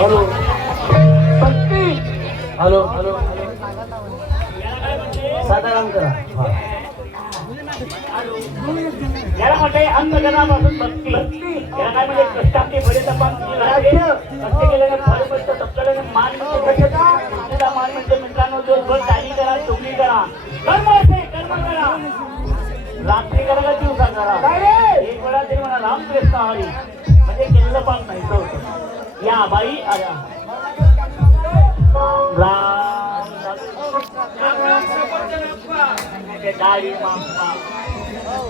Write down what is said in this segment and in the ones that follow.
Hello. Hello hello. साधारण करा. याला म्हणते अंतगणापासून भक्ती. याला काय म्हणजे बरे तपास कष्ट केल्याने फळ मिळतं सप्तल्याने मान मिळतो म्हणजे मित्रांनो दिवसभर काही करा करा. कर्म असे कर्म करा. रात्री करा का दिवसा करा एक वेळा तरी म्हणा रामकृष्ण हरी. म्हणजे केलेलं पाप नाही तो या बाई आल्या.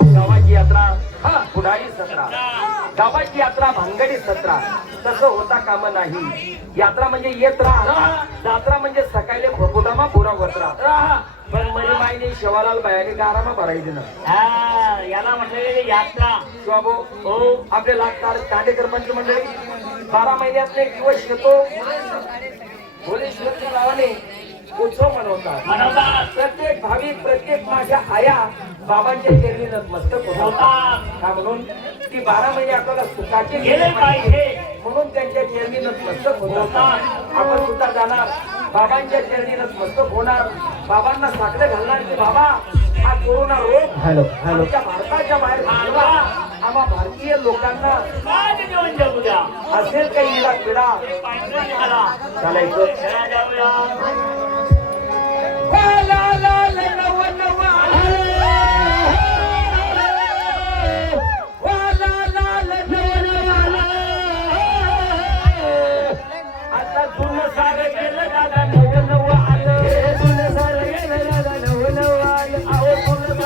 गावाची यात्रा पुढारी सत्रा. गावाची यात्रा भानगडी सत्रा. तसं होता काम नाही. यात्रा म्हणजे येत राहा. शिवालाल बायाने गारामा भरायचे ना हा, याला म्हणलेले यात्रा. शिवाबो हो. आपले लागतात दांडेकर पंच मंडळी बारा महिन्यातले एक दिवस येतो. भोलेश्वरच्या नावाने उत्सव मनवतात. प्रत्येक भाविक प्रत्येक माझ्या आया बाबांच्या चरणी नतमस्तक होतात. का म्हणून? ती बारा महिने आपल्याला सुखाचे गेले पाहिजे. म्हणून त्यांच्या चरणी नतमस्तक होतात. आपण सुद्धा जाणार. बाबांच्या चरणी नतमस्तक होणार. बाबांना साखरे घालणार की बाबा हा कोरोना रोग हॅलो हॅलो. आमच्या भारताच्या बाहेर घालवा. आम्हा भारतीय लोकांना असेल काही पिढा चालायचं.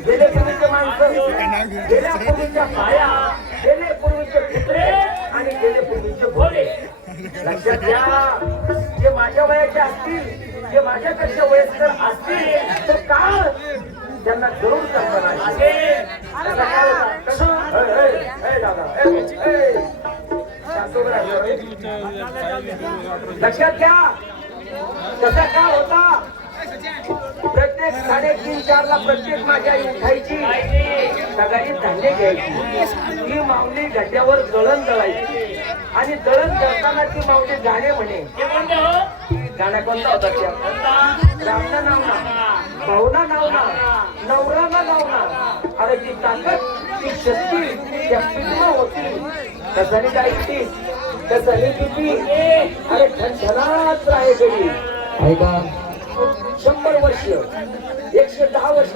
गेले पूर्वीचे माणसं गेल्या पूर्वीच्या गेले पूर्वीचे कुत्रे आणि गेले पूर्वीचे घोडे लक्षात घ्या जे माझ्या वयाचे असतील जे माझ्यापेक्षा वयस्कर असतील तो काळ त्यांना जरूर लक्षात घ्या. कसा काळ होता? प्रत्येक साडेतीन चार ला प्रत्येक माझी आई उठायची. सकाळी धान्य घ्यायची. ती माऊली गड्ड्यावर दळण दळायची. आणि दळण दळताना ती माऊली गाणे म्हणे. हे कोणते हो? गाण्या कोणता होता त्या रामना नाव ना. भावना नाव ना. नवराना नाव ना. अरे ती ताकद ती शक्ती त्या पिढीमा होती. कसाने गायची कसाने किती अरे ठणठणात राहे गडी ऐका शंभर वर्ष एकशे दहा वर्ष.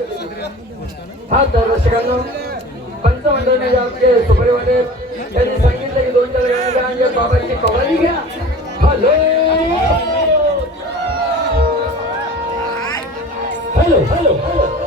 हा तर दर्शकांनो पंचमंडळने आमचे सुपरिवारे त्यांनी सांगितलं की दोन चार वेळा बाबांची कवाली घ्या. हॅलो! Hello hello hello.